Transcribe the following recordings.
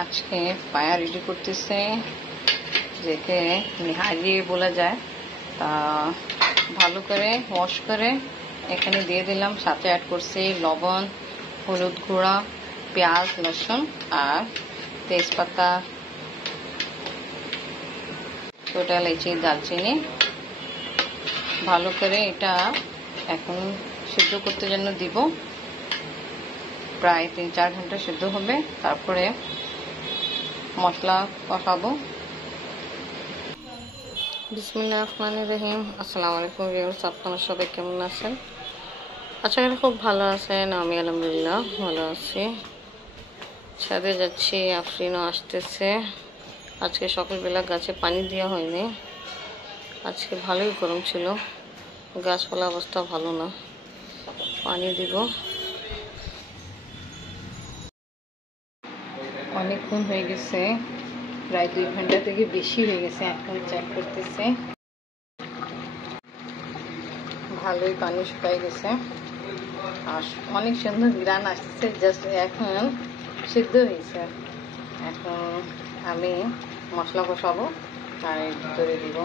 আজকে পায়া রেডি করতেছে, যেকে নিহারি বলা যায়। তা ভালো করে ওয়াশ করে এখানে দিয়ে দিলাম। সাথে অ্যাড করছি লবণ, হলুদ গুঁড়া, পেঁয়াজ, রসুন আর তেজপাতা, ছোটা এলাচি, দালচিনি। ভালো করে এটা এখন সিদ্ধ করতে জন্য দিব। প্রায় 3-4 ঘন্টা সিদ্ধ হবে, তারপরে মশলা কষাবো। বিসমিল্লাহির রহমানির রহিম। আসসালামু আলাইকুম ভিউয়ার্স, আপনারা সবাই কেমন আছেন? আশা করি খুব ভালো আছেন। আমি আলহামদুলিল্লাহ ভালো আছি। ছাদে যাচ্ছি, আফরিনও আসতেছে। আজকে সকালবেলা গাছে পানি দেওয়া হয়নি। আজকে ভালোই গরম ছিল, গাছপালা অবস্থা ভালো না। পানি দিব। অনেকক্ষণ হয়ে গেছে, প্রায় 2 ঘন্টা থেকে বেশি হয়ে গেছে। এখন চেক করতেছে, ভালোই পানি শুকাই গেছে আর অনেক সুন্দর গ্রান আসতেছে। জাস্ট এখন সিদ্ধ হয়েছে। এখন আমি মশলা কষাবো আর এর ভিতরে দিব।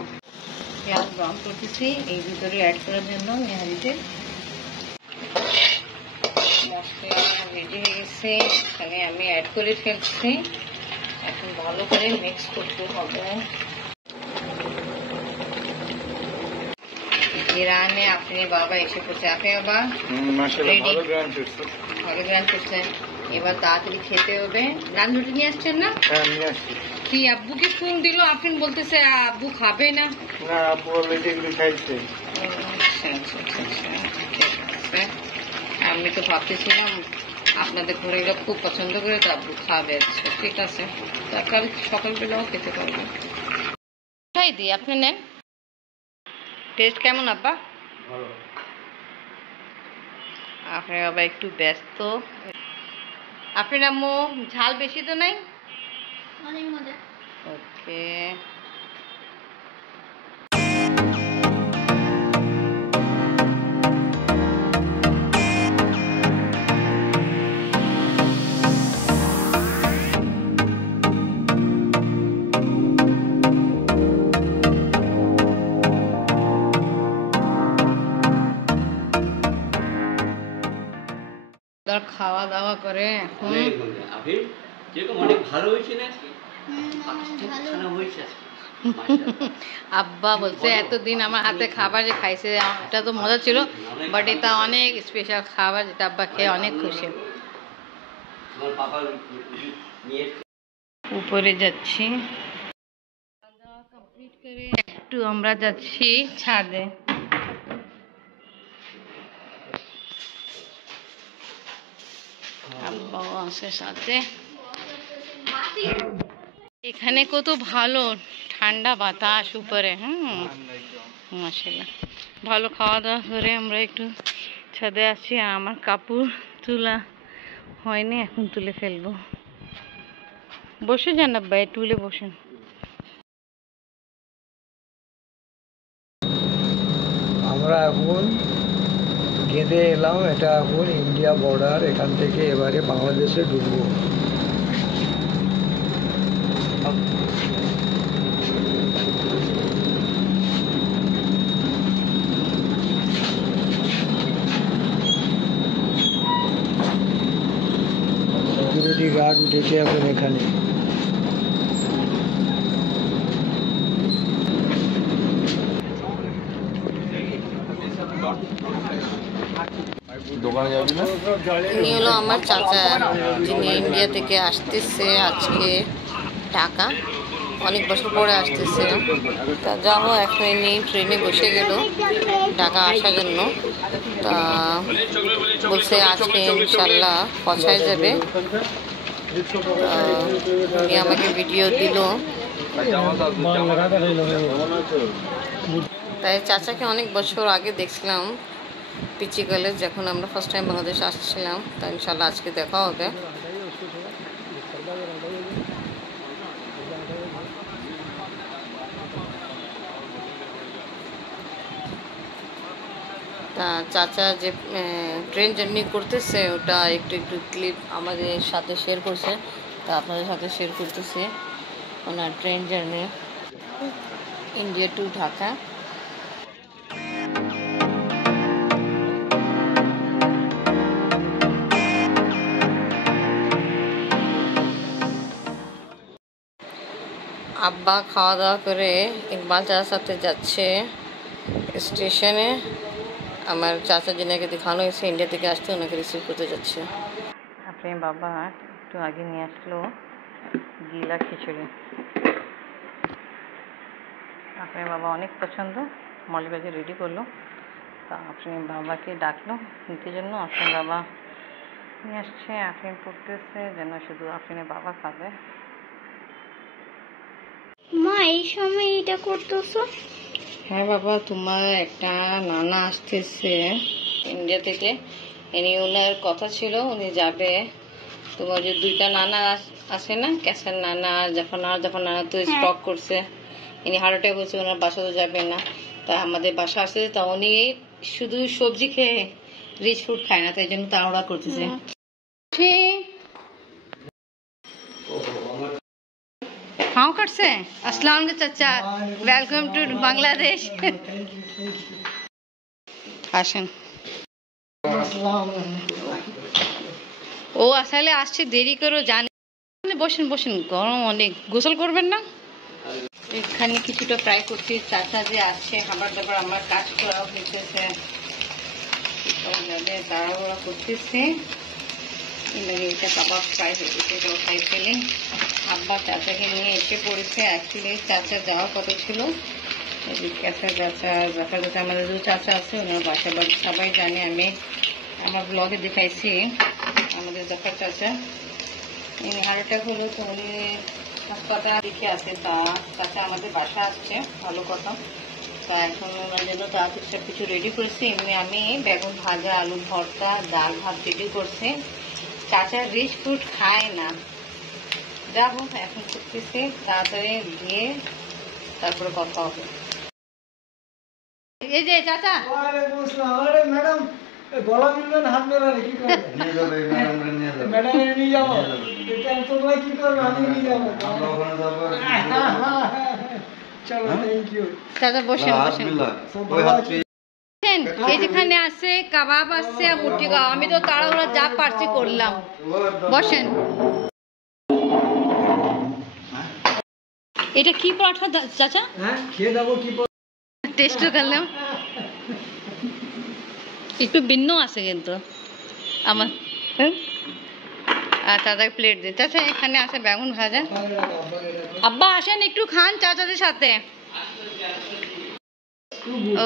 পেঁয়াজ ব্রাউন করতেছি এই ভিতরে অ্যাড করার জন্য নেহারিতে। মশলা রেডি হয়ে গেছে, এখানে আমি অ্যাড করে ফেলছি। এখন ভালো করে মিক্স করতে হবে। গ্রানে আপনি বাবা এসে পড়ছে। আপনি বাবা ভালো গ্রান করছেন। এবার তাড়াতাড়ি খেতে হবে। নান রুটি নিয়ে আসছেন না? কি আব্বুকে ফোন দিল, আপনি বলতেছে আব্বু খাবে না? আব্বু অলরেডি এগুলো খাইছে। আমি তো ভাবতেছিলাম আপনাদের ঘরে এগুলো খুব পছন্দ করে, তো আব্বু খাবে। আচ্ছা ঠিক আছে, কাল সকালবেলাও খেতে পারবো। খাই দিই, আপনি নেন। টেস্ট কেমন আব্বা? আপনি বাবা একটু ব্যস্ত। আপনার আম্মু ঝাল বেশি তো নাই? অনেক মজা। ওকে। খাওয়া দাওয়া করে এখন আব্বা বলছে এতদিন আমার হাতে খাবার যে খাইছে এটা তো মজা ছিল, বাট এটা অনেক স্পেশাল খাবার, যেটা আব্বা খেয়ে অনেক খুশি। উপরে যাচ্ছি, কমপ্লিট করে একটু আমরা যাচ্ছি ছাদে। আব্বাও আছে সাথে। এখানে কত ভালো ঠান্ডা বাতাস উপরে। মাশাআল্লাহ। ভালো খাওয়া দাওয়া করে আমরা একটু ছাদে আসছি। আমার কাপড় তোলা হয়নি, এখন তুলে ফেলবো। বসে যান আব্বা, টুলে বসেন। আমরা এখন গেঁদে এলাম। এটা এখন ইন্ডিয়া বর্ডার। এখান থেকে এবারে বাংলাদেশে ঢুকবো। সিকিউরিটি গার্ড উঠেছে এখন এখানে। ইনি হলো আমার চাচা, যিনি ইন্ডিয়া থেকে আসতেছে আজকে ঢাকা। অনেক বছর পরে আসতেছে। তা যাও, এখন ইনি ট্রেনে বসে গেল ঢাকা আসার জন্য। তা বলছে আজকে ইনশাল্লাহ পৌঁছায় যাবে। উনি আমাকে ভিডিও দিল। তাই চাচাকে অনেক বছর আগে দেখছিলাম পিচি কলেজ, যখন আমরা ফার্স্ট টাইম বাংলাদেশ আসছিলাম। তা ইনশাল্লাহ আজকে দেখা হবে। তা চাচা যে ট্রেন জার্নি করতেছে ওটা একটু একটু ক্লিপ আমাদের সাথে শেয়ার করছে। তো আপনাদের সাথে শেয়ার করতেছি ওনার train journey India to Dhaka. আব্বা খাওয়া দাওয়া করে ইকবাল চাচার সাথে যাচ্ছে স্টেশনে। আমার চাচা যিনাকে দেখানো হয়েছে ইন্ডিয়া থেকে আসতে, ওনাকে রিসিভ করতে যাচ্ছে। আপনি বাবা একটু আগে নিয়ে আসলো গিলা খিচুড়ি। আপনার বাবা অনেক পছন্দ, মলিবাজি রেডি করলো। তা আপনি বাবাকে ডাকলো নিতে জন্য। আপনার বাবা নিয়ে আসছে, আপনি পড়তেছে যেন শুধু আপনার বাবা খাবে। মা এই সময় এটা করতেছো? হ্যাঁ বাবা, তোমার একটা নানা আসতেছে ইন্ডিয়া থেকে। ওনার কথা ছিল উনি যাবে। তোমার যে দুইটা নানা আছে না, ক্যাসের নানা, যখন নানা তো স্টক করছে, ইনি হার্ট অ্যাটাক হয়েছে, ওনার বাসা তো যাবে না। তা আমাদের বাসা আসছে, তা উনি শুধু সবজি খেয়ে রিচ ফুড খায় না, তাই জন্য তাড়াহুড়া করতেছে। हाँ करसे अस्सलाम वालेकुम चाचा, वेलकम टू बांग्लादेश। আসেন। ও আসলে আসছে দেরি করে জানে। বসেন বসেন, গরম অনেক, গোসল করবেন না? এখানে কিছুটা ফ্রাই করছি। চাচা যে আছে খাবার দাবার আমার কাজ করা হইতেছে, তাড়াহুড়া করতেছে। এটা কাবাব ফ্রাই হয়েছে, এটাও ফ্রাই ফেলে আব্বা চাচাকে নিয়ে এসে পড়েছে। অ্যাকচুয়ালি চাচা যাওয়ার কথা ছিল, চাচা আমাদের যে চাচা আছে ওনার বাসা সবাই জানে। আমি আমার ব্লগে দেখাইছি আমাদের জাফর চাচা উনি হার্ট অ্যাটাক হলো, তো উনি হাসপাতাল দেখে আছে। তা চাচা আমাদের বাসা আসছে, ভালো কথা। তা এখন ওনার জন্য তাড়াতাড়ি সব কিছু রেডি করেছি। এমনি আমি বেগুন ভাজা, আলু ভর্তা, ডাল ভাত রেডি করছি। চাচা রিচ ফুড খায় না, যা হোক এখন করতেছি, তাড়াতাড়ি দিয়ে তারপরে কথা হবে। এই যে চাচা, ম্যাডাম গলা মিলবেন, হাত মেলালে কি করবে? ম্যাডাম নিয়ে যাবো, তোমরা কি করবে? আমি নিয়ে যাবো। চলো, থ্যাংক ইউ। চাচা বসেন বসেন। এই যেখানে আছে কাবাব আছে, মুরগি কাবাব, আমি তো তাড়াহুড়া যা পারছি করলাম। বসেন। এটা কি পরোটা চাচা? হ্যাঁ, খেয়ে দেবো। কি টেস্ট করলাম, একটু ভিন্ন আছে কিন্তু আমার। চাচা প্লেট দিন। চাচা এখানে আছে বেগুন ভাজা। আব্বা আসেন একটু খান চাচাদের সাথে।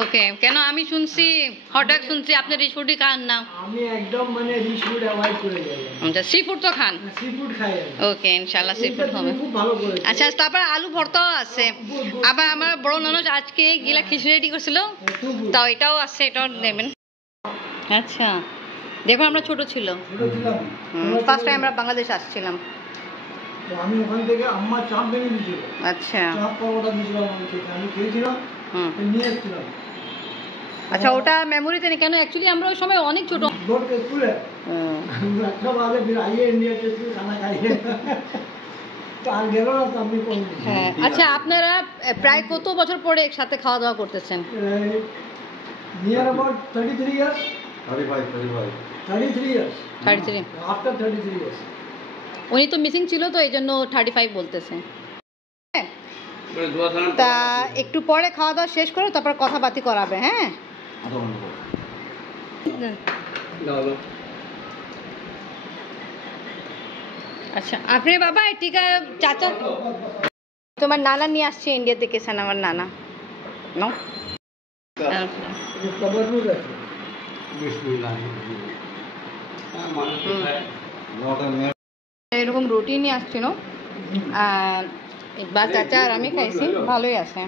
ওকে, কেন আমি শুনছি হঠাৎ শুনছি আপনি রিচ ফুডই খান না। আমি একদম মানে রিচ ফুড অ্যাভয়েড করে যাই। আচ্ছা, সি ফুড তো খান? সি ফুড খাই আমি। ওকে, ইনশাআল্লাহ সি ফুড হবে। খুব ভালো করে। আচ্ছা, তারপর আলু ভর্তাও আছে। আবার আমার বড় ননদ আজকে গিলা খিচুড়ি রেডি করছিল, তাও এটাও আছে, এটাও নেবেন। আচ্ছা, দেখুন আমরা ছোট ছিলাম, ফার্স্ট টাইম আমরা বাংলাদেশ আসছিলাম। তো আমি ওখান থেকে আম্মা চাপ বেরিয়ে দিয়েছিল। আচ্ছা, চাপ পরোটা দিয়েছিলাম আমি খেয়েছিলাম, নিয়ে এসেছিলাম। আচ্ছা, ওটা মেমোরিতে নেই কেন? অ্যাকচুয়ালি আমরা ওই সময় অনেক ছোট। হ্যাঁ, আচ্ছা, আপনারা প্রায় কত বছর পরে একসাথে খাওয়া দাওয়া করতেছেন? Near about 33 years. 33 years. 33। After 33 years. উনি তো মিসিং ছিল, তো এই জন্য 35 বলতেছে। তা একটু পরে খাওয়া দাওয়া শেষ করে তারপর কথাবার্তি করাবে। হ্যাঁ, আচ্ছা। আপনি বাবা টিকা চাচা তোমার নানা নিয়ে আসছে ইন্ডিয়া থেকে, সান আমার নানা নো। এরকম রুটি নিয়ে আসছিল, আর একবার চাচা আর আমি খাইছি, ভালোই আছে।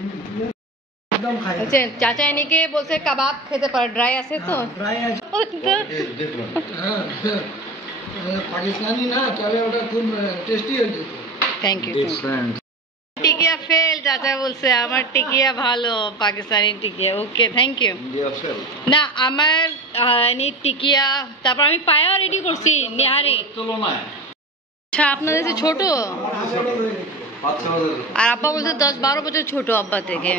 আচ্ছা, চাচা এনেকে বলছে কাবাব খেতে পারে, ড্রাই আছে তো। পাকিস্তানি না, তবে ওটা খুব টেস্টি হয়েছে। Thank you. টিকিয়া ফেল, চাচা বলছে আমার টিকিয়া ভালো, পাকিস্তানি টিকিয়া। ওকে, থ্যাংক ইউ। না, আমার টিকিয়া, তারপর আমি পায়া রেডি করছি নিহারি। আচ্ছা আপনাদের যে ছোট আর আব্বা বলছে 10-12 বছর ছোট আব্বা থেকে।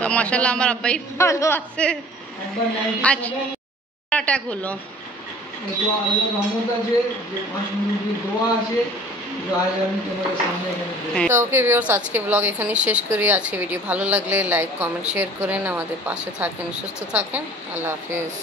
তো মাশাআল্লাহ আমার আব্বাই ভালো আছে। একবার আচ্ছা অ্যাটাক হলো। তো ওকে ভিউয়ার্স, আজকে ব্লগ এখানেই শেষ করি। আজকে ভিডিও ভালো লাগলে লাইক কমেন্ট শেয়ার করেন, আমাদের পাশে থাকেন, সুস্থ থাকেন। আল্লাহ হাফেজ।